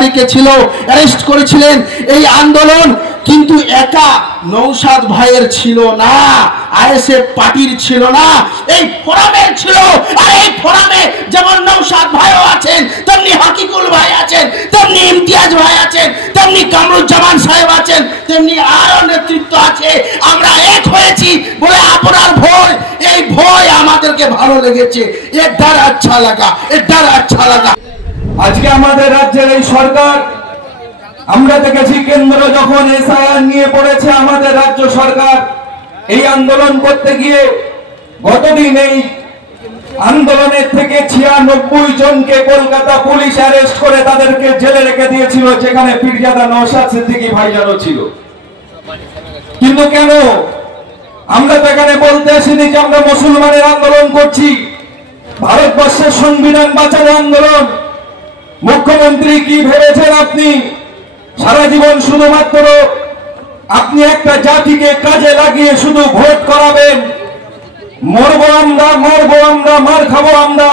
তারিখে ছিল, অ্যারেস্ট করেছিলেন। এই আন্দোলন কিন্তু একা নওশাদ ভাইয়ের ছিল না, আইএসএফ পার্টির ছিল না, এই ফোরামের ছিল। আর এই ফোরামে যেমন নওশাদ ভাইও আছেন, তেমনি হাকিকুল ভাই আছেন, তেমনি ইমতিয়াজ ভাই আছেন, তেমনি কামরুজ্জামান সাহেব আছেন, তেমনি আরো নেতৃত্ব আছে। আমরা এক হয়েছি বলে আপনার ভয়, এই ভয় আমাদেরকে ভালো লেগেছে। এর দ্বারা আচ্ছা লাগা, এর দ্বারা আচ্ছা লাগা। আজকে আমাদের রাজ্যের এই সরকার, আমরা দেখেছি কেন্দ্র যখন এসআইআর নিয়ে পড়েছে, আমাদের রাজ্য সরকার এই আন্দোলন করতে গিয়ে গতদিন এই আন্দোলনের থেকে 96 জনকে কলকাতা পুলিশ অ্যারেস্ট করে তাদেরকে জেলে রেখে দিয়েছিল, যেখানে পীরজাদা নওশাদ সিদ্দিকী ভাইজানও ছিল। কিন্তু কেন? আমরা তো এখানে বলতে আসিনি যে আমরা মুসলমানের আন্দোলন করছি, ভারতবর্ষের সংবিধান বাঁচানো আন্দোলন। মুখ্যমন্ত্রী কি ভেবেছেন আপনি সারা জীবন শুধুমাত্র আপনি একটা জাতিকে কাজে লাগিয়ে শুধু ভোট করাবেন? মরবো আমরা, মরবো আমরা, মার খাবো আমরা,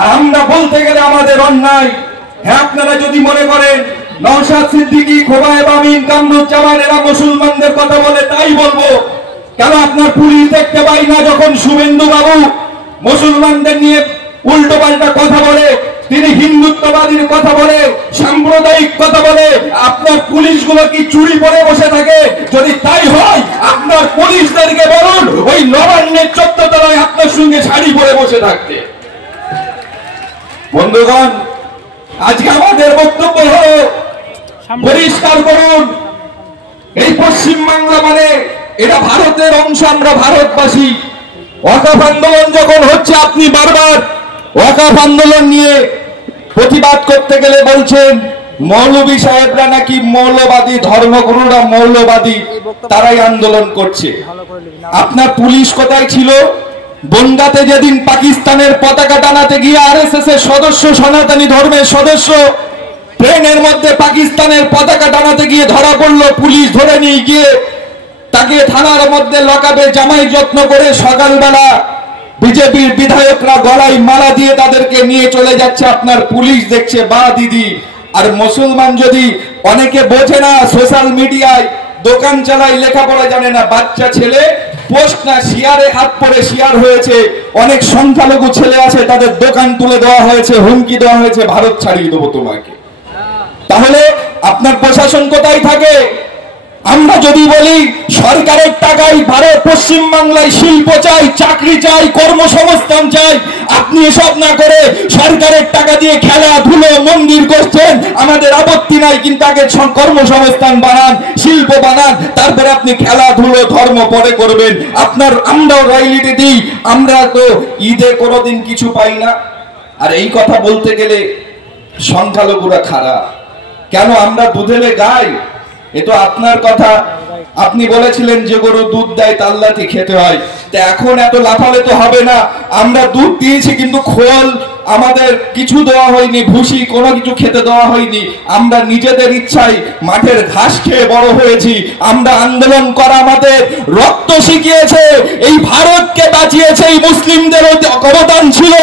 আর আমরা বলতে গেলে আমাদের অন্যায়। হ্যাঁ, আপনারা যদি মনে করেন নওশাদ সিদ্দিকী, খোবায়েব আমিন, কামরুজ্জামান এরা মুসলমানদের কথা বলে, তাই বলবো। কেন আপনার পুলিশ দেখতে পাই না যখন শুভেন্দু বাবু মুসলমানদের নিয়ে উল্টো পাল্টা কথা বলে, তিনি হিন্দুত্ববাদীর কথা বলে, সাম্প্রদায়িক কথা বলে, আপনার পুলিশগুলো কি চুরি পরে বসে থাকে? যদি তাই হয় আপনার পুলিশদেরকে বলুন ওই নবান্নের 14 তলায় আপনার সঙ্গে শাড়ি পরে বসে থাকতে। বন্ধুগণ, আজকে আমাদের বক্তব্য হলো পরিষ্কার করুন, এই পশ্চিম বাংলা মানে এটা ভারতের অংশ, আমরা ভারতবাসী। ওয়াকফ আন্দোলন যখন হচ্ছে, আপনি বারবার ওয়াকফ আন্দোলন নিয়ে প্রতিবাদ করতে গেলে বলছেন মৌলভী সাহেবরা নাকি মৌলবাদী, ধর্মগুরুরা মৌলবাদী, তারাই আন্দোলন করছে। আপনার পুলিশ কোথায় ছিল? বনগাঁতে যেদিন পাকিস্তানের পতাকা টানাতে গিয়ে আরএসএস এর সদস্য, সনাতনী ধর্মের সদস্য ট্রেনের মধ্যে পাকিস্তানের পতাকা টানাতে গিয়ে ধরা পড়লো, পুলিশ ধরে নিয়ে গিয়ে তাকে থানার মধ্যে লকাবে জামাই যত্ন করে সকালবেলা বিজেপির বিধায়করা গলায় মালা দিয়ে তাদেরকে নিয়ে চলে যাচ্ছে, আপনার পুলিশ দেখছে। বা দিদি, আর মুসলমান যদি অনেকে বোঝে না, সোশ্যাল মিডিয়ায় দোকান চালায়, লেখাপড়া জানে না, বাচ্চা ছেলে পোস্ট না শেয়ারে হাত পড়ে শেয়ার হয়েছে, অনেক সংখ্যালঘু ছেলে আছে, তাদের দোকান তুলে দেওয়া হয়েছে, হুমকি দেওয়া হয়েছে, ভারত ছাড়িয়ে দেবো তোমাকে। তাহলে আপনার প্রশাসন কোথায় থাকে? আমরা যদি বলি সরকারের টাকায় ভারত পশ্চিম বাংলায় শিল্প চাই, চাকরি চাই, কর্মসংস্থান চাই, আপনি এসব না করে সরকারের টাকা দিয়ে খেলাধুলো, মন্দির করছেন, আমাদের আপত্তি নাই, কিন্তু আগে কর্মসংস্থান বানান, শিল্প বানান, তারপরে আপনি খেলাধুলো, ধর্ম পরে করবেন। আমরাও রয়্যালিটি দিই, আমরা তো ঈদে কোনোদিন কিছু পাই না। আর এই কথা বলতে গেলে সংখ্যালঘুরা খারাপ কেন? আমরা দুধেলে গাই, এ তো আপনার কথা। আপনি বলেছিলেন যে গরু দুধ দেয় তার লাঠি খেতে হয়, তা এখন এত লাফালে তো হবে না। আমরা দুধ দিয়েছি কিন্তু খোল আমাদের কিছু দেওয়া হয়নি, ভুসি কোনো কিছু খেতে দেওয়া হয়নি। আমরা নিজেদের ইচ্ছায় মাঠের ঘাস খেয়ে বড় হয়েছি। আমরা আন্দোলন করা আমাদের রক্ত শিখিয়েছে, এই ভারতকে বাঁচিয়েছে, এই মুসলিমদের অবদান ছিল।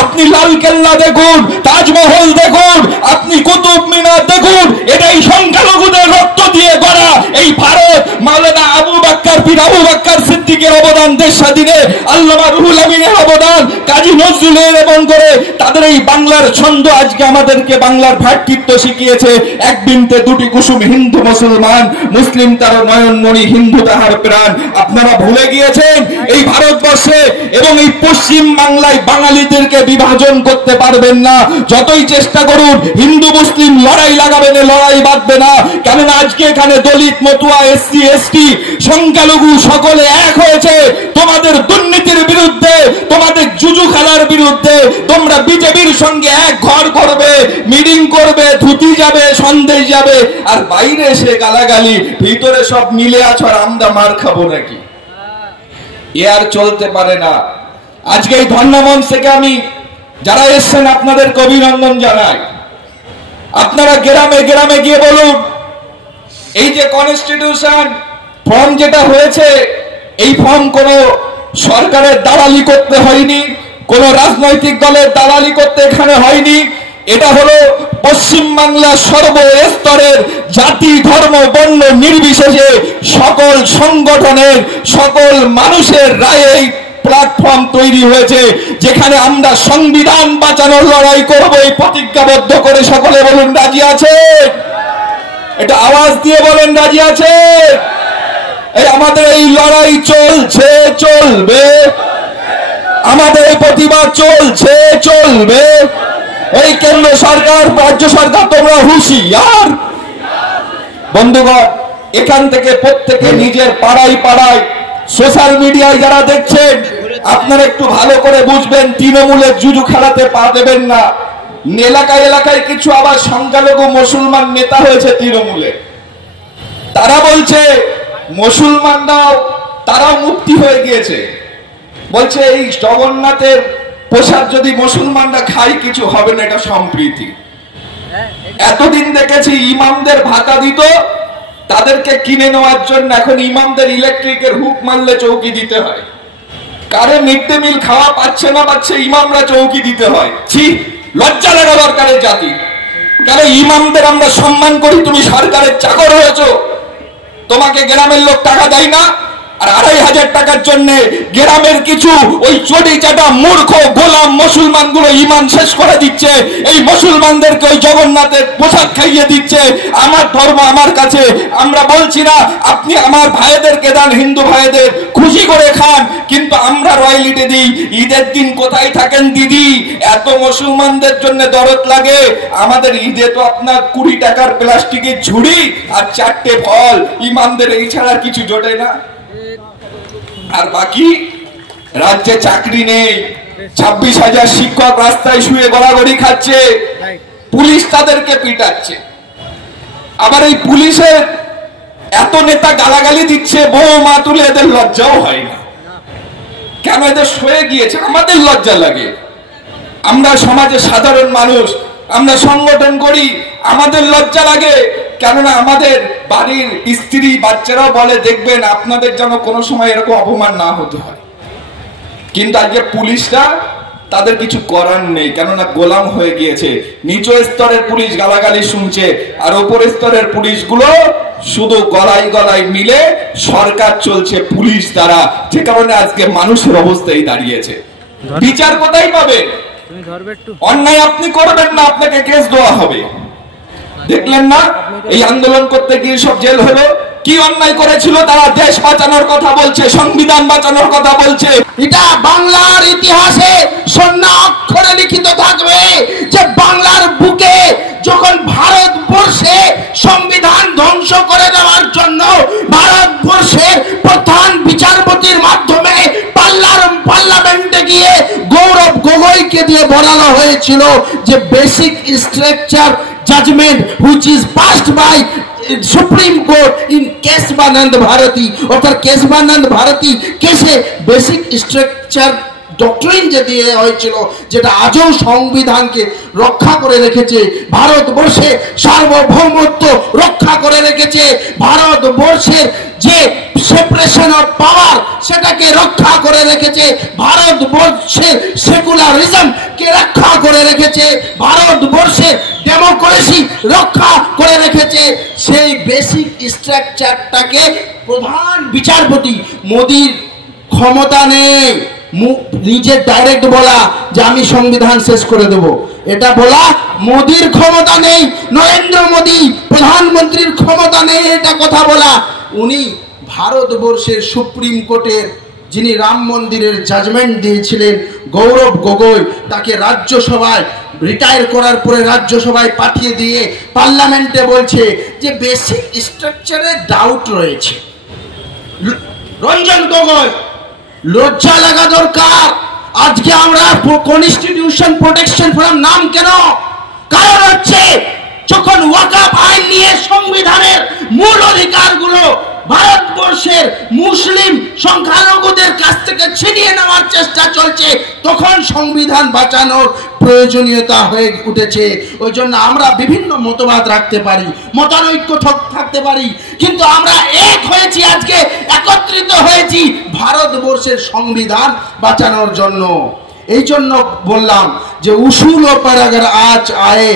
আপনি লালকেল্লা দেখুন, তাজমহল দেখুন, আপনি কুতুব মিনার দেখুন, এটাই সংখ্যালঘুদের রক্ত দিয়ে গড়া এই ভারত। মাওলানা আবু বাক্কার, পীর আবু বাক্কার সিদ্দিকের অবদান দেশ স্বাধীনে, আল্লামা রুহুল আমিনের অবদান, কাজী নজরুলের, এবং করে তাদের এই বাংলার ছন্দ আজকে আমাদেরকে বাংলার ভ্রাতৃত্ব শিখিয়েছে। এক বিনতে দুটি কুসুম, হিন্দু মুসলমান, মুসলিম তার নয়নমণি, হিন্দু তাহার প্রাণ। আপনারা ভুলে গিয়েছেন এই ভারতবর্ষে এবং এই পশ্চিম বাংলায় বাঙালিদেরকে বিভাজন করতে পারবেন না। যতই চেষ্টা করুন, হিন্দু মুসলিম লড়াই লাগাবেন, লড়াই বাঁধবে না। কেননা আজকে এখানে দলিত, মতুয়া, এসসি, এসটি, সংখ্যালঘু সকলে এক হয়েছে তোমাদের দুর্নীতির বিরুদ্ধে, তোমাদের জুজু খেলার বিরুদ্ধে। তোমরা বিজেপির সঙ্গে এক ঘর করবে, মিটিং করবে, ধুতি যাবে, সন্দেশ যাবে, আর বাইরে এসে গালাগালি, ভিতরে সব মিলে আছো, আর আমরা মার খাবো নাকি? এ আর চলতে পারে না। আজকে এই ধর্ণামঞ্চ থেকে আমি যারা এসছেন আপনাদেরকে অভিনন্দন জানাই। আপনারা গ্রামে গ্রামে গিয়ে বলুন, এই যে কনস্টিটিউশন ফর্ম যেটা হয়েছে, এই ফর্ম কোনো সরকারের দালালি করতে হয়নি, কোন রাজনৈতিক দলের দালালি করতে এখানে হয়নি। এটা হলো পশ্চিমবাংলার সর্বস্তরের জাতি ধর্ম বর্ণ নির্বিশেষে সকল সংগঠনের সকল মানুষের রায়ে এই প্ল্যাটফর্ম তৈরি হয়েছে, যেখানে আমরা সংবিধান বাঁচানোর লড়াই করব এই প্রতিজ্ঞাবদ্ধ করে। সকলে বলুন রাজি আছে? এটা আওয়াজ দিয়ে বলেন রাজি আছে? এই আমাদের এই লড়াই চলছে, চলবে, আমাদের এই প্রতিবাদ চলছে, চলবে। এই কেন্দ্র সরকার রাজ্য সরকার তোমরা হুঁশিয়ার। বন্ধুগণ, এখান থেকে প্রত্যেকে নিজের পাড়ায় পাড়ায় সোশ্যাল মিডিয়ায় যারা দেখছেন আপনারা একটু ভালো করে বুঝবেন, তৃণমূলের জুজু খেলাতে পা দেবেন না। এলাকায় এলাকায় কিছু আবার সংখ্যালঘু মুসলমান নেতা হয়েছে তৃণমূলে, তারা বলছে মুসলমানরাও তারাও মুক্তি হয়ে গিয়েছে, বলছে এই জগন্নাথের প্রসাদ যদি মুসলমানরা খায় কিছু হবে না, এটা সম্প্রীতি। এতদিন দেখেছি ইমামদের ভাতা দিত, তাদেরকে কিনে নেওয়ার জন্য এখন ইমামদের ইলেকট্রিকের হুক মারলে চৌকি দিতে হয়। কারে মিড ডে মিল খাওয়া পাচ্ছে না পাচ্ছে, ইমামরা চৌকি দিতে হয়। ছি, লজ্জা লাগা দরকারের জাতি। কারণ ইমামদের আমরা সম্মান করি, তুমি সরকারের চাকর হয়েছো, তোমাকে গ্রামের লোক টাকা দেয় না, আর ২৫০০ টাকার জন্য গ্রামের কিছু ওই চটি চাটা মূর্খ গোলাম মুসলমান গুলো ইমান শেষ করে দিচ্ছে, এই মুসলমানদেরকে ওই জগন্নাথের পোশাক খাইয়ে দিচ্ছে। আমার ধর্ম আমার কাছে, আমরা বলছি না আপনি আমার ভাইদেরকে দেন, হিন্দু ভাইদের খুশি করে খান, কিন্তু আমরা রয়্যালিটি দিই। ঈদের দিন কোথায় থাকেন দিদি? এত মুসলমানদের জন্য দরদ লাগে, আমাদের ঈদে তো আপনার ২০ টাকার প্লাস্টিকের ঝুড়ি আর 4টে ফল, ইমামদের এই ছাড়া কিছু জোটে না। আর বাকি রাজ্যে চাকরি নেই, ২৬,০০০ শিক্ষক রাস্তায় শুয়ে গড়াগড়ি খাচ্ছে, পুলিশ তাদেরকে পিটাচ্ছে। আবার এই পুলিশের এত নেতা গালাগালি দিচ্ছে, বউ মা তুলে, এদের লজ্জাও হয় না। কেন? এদের সয়ে গিয়েছে, আমাদের লজ্জা লাগে। আমরা সমাজে সাধারণ মানুষ, আমরা সংগঠন করি, আমাদের লজ্জা লাগে। কেননা আমাদের বাড়ির স্ত্রী বাচ্চারাও বলে দেখবেন আপনাদের যেন কোনো সময় এরকম অপমান না হতে হয়। কিন্তু আজকে পুলিশরা, তাদের কিছু করার নেই, কেননা গোলাম হয়ে গিয়েছে। নিচু স্তরের পুলিশ গালাগালি শুনছে, আর উপর স্তরের পুলিশগুলো শুধু গলায় গলায় মিলে সরকার চলছে পুলিশ দ্বারা, যে কারণে আজকে মানুষের অবস্থায় দাঁড়িয়েছে। বিচার কোথায় পাবে? অন্যায় আপনি করবেন না, আপনাকে কেস দেওয়া হবে। দেখলেন না এই আন্দোলন করতে গিয়ে সব জেল হলো? কি অন্যায় করেছিল তারা? দেশ বাঁচানোর কথা বলছে, সংবিধান বাঁচানোর কথা বলছে। এটা বাংলার ইতিহাসে স্বর্ণ অক্ষরে লিখিত থাকবে যে বাংলার বুকে যখন ভারতবর্ষে সংবিধান ধ্বংস করে দেওয়ার জন্য ভারতবর্ষের প্রধান বিচারপতির মাধ্যমে পার্লামেন্টে গিয়ে গৌরব গগৈকে দিয়ে বলানো হয়েছিল যে basic structure judgment which is passed by Supreme Court in Kesvanand Bharati, অর্থাৎ কেশবানন্দ ভারতী কেসে বেসিক স্ট্রাকচার ডক্ট্রিন যে দিয়ে হয়েছিল, যেটা আজও সংবিধানকে রক্ষা করে রেখেছে, ভারতবর্ষে সার্বভৌমত্ব রক্ষা করে রেখেছে, ভারতবর্ষের যে সেপারেশন অফ পাওয়ার সেটাকে রক্ষা করে রেখেছে, ভারতবর্ষের সেকুলারিজম কে রক্ষা করে রেখেছে, ভারতবর্ষের ডেমোক্রেসি রক্ষা করে রেখেছে। সেই বেসিক স্ট্রাকচারটাকে প্রধান বিচারপতি, মোদির ক্ষমতা নেই নিজে ডাইরেক্ট বলা যে আমি সংবিধান শেষ করে দেব, এটা বলা মোদির ক্ষমতা নেই, নরেন্দ্র মোদী প্রধানমন্ত্রীর ক্ষমতা নেই এটা কথা বলা। উনি ভারতবর্ষের সুপ্রিম কোর্টের যিনি রাম মন্দিরের জাজমেন্ট দিয়েছিলেন গৌরব গগৈ, তাকে রাজ্যসভায় রিটায়ার করার পরে রাজ্যসভায় পাঠিয়ে দিয়ে পার্লামেন্টে বলছে যে বেসিক স্ট্রাকচারে ডাউট রয়েছে। রঞ্জন গগৈ, লজ্জা লাগা দরকার। আজকে আমরা কনস্টিটিউশন প্রোটেকশন ফোরাম নাম কেন? কারণ হচ্ছে যখন ওয়াকফ আইন নিয়ে সংবিধানের মূল অধিকারগুলো ভারতবর্ষের মুসলিম সংখ্যালঘুদের কাছ থেকে ছিনিয়ে নেওয়ার চেষ্টা চলছে, তখন সংবিধান বাঁচানোর প্রয়োজনীয়তা হয়ে উঠেছে। ওই জন্য আমরা বিভিন্ন মতবাদ রাখতে পারি, মতানৈক্য থাকতে পারি, কিন্তু আমরা এক হয়েছি, আজকে একত্রিত হয়েছি ভারতবর্ষের সংবিধান বাঁচানোর জন্য। এই জন্য বললাম যে উসুল पर अगर आज आए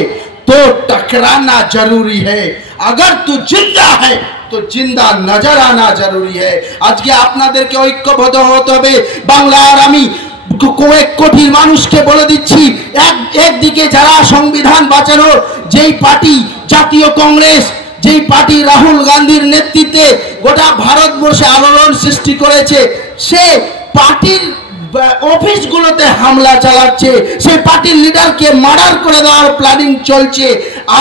तो टकराना जरूरी है, अगर तू जिंदा है तो जिंदा नजर आना जरूरी है। आज के আপনাদেরকে ঐক্যবদ্ধ হতে হবে। বাংলার আমি কয়েক কোটি মানুষকে বলে দিচ্ছি, একদিকে যারা সংবিধান বাঁচানোর যেই পার্টি জাতীয় কংগ্রেস, যেই পার্টি রাহুল গান্ধীর নেতৃত্বে গোটা ভারতবর্ষে আলোড়ন সৃষ্টি করেছে, সে পার্টির অফিসগুলোতে হামলা চালাচ্ছে, সেই পার্টির লিডারকে মার্ডার করে দেওয়ার প্ল্যানিং চলছে।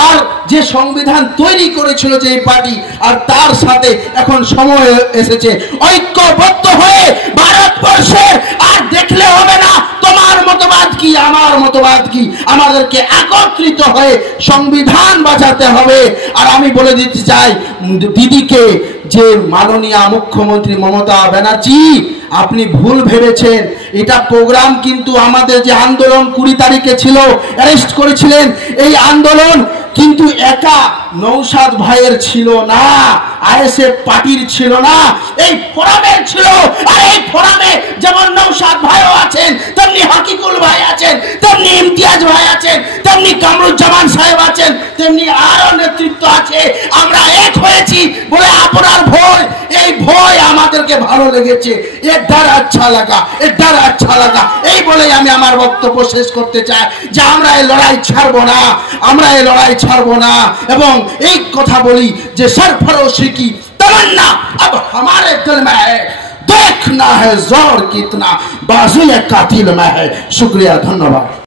আর যে সংবিধান তৈরি করেছিল যে পার্টি, আর তার সাথে এখন সময় এসেছে ঐক্যবদ্ধ হয়ে ভারতবর্ষে আর দেখলে হবে না তোমার মতবাদ কি আমার মতবাদ কি, আমাদেরকে একত্রিত হয়ে সংবিধান বাঁচাতে হবে। আর আমি বলে দিতে চাই দিদিকে যে মাননীয় মুখ্যমন্ত্রী মমতা ব্যানার্জি, আপনি ভুল ভেবেছেন। এটা প্রোগ্রাম কিন্তু আমাদের যে আন্দোলন 20 তারিখে ছিল, অ্যারেস্ট করেছিলেন, এই আন্দোলন কিন্তু একা নৌসাদ ভাইয়ের ছিল না, আইএসএফ পার্টির ছিল না, এই ফোরামের ছিল। আর এই ফোরামে যেমন নৌসাদ ভাইও আছেন, তেমনি হাকিকুল ভাই আছেন, তেমনি ইমতিয়াজ ভাই আছেন, তেমনি কামরুজ্জামান সাহেব আছেন, তেমনি আরো নেতৃত্ব আছে। আমরা এক হয়েছি বলে আপনার ভয়, এই ভয় আমাদেরকে ভালো লেগেছে, এর দ্বারা আচ্ছা লাগা, এর দ্বারা আচ্ছা লাগা, এই বলে আমি আমার বক্তব্য শেষ করতে চাই যে আমরা এই লড়াই ছাড়বো না, আমরা এই লড়াই ছাড়বো না। এবং এই কথা বলি যে सरफरोशी की तमन्ना अब हमारे दिल में है, देखना है जोर कितना बाजुए कातिल में है। शुक्रिया, धन्यवाद।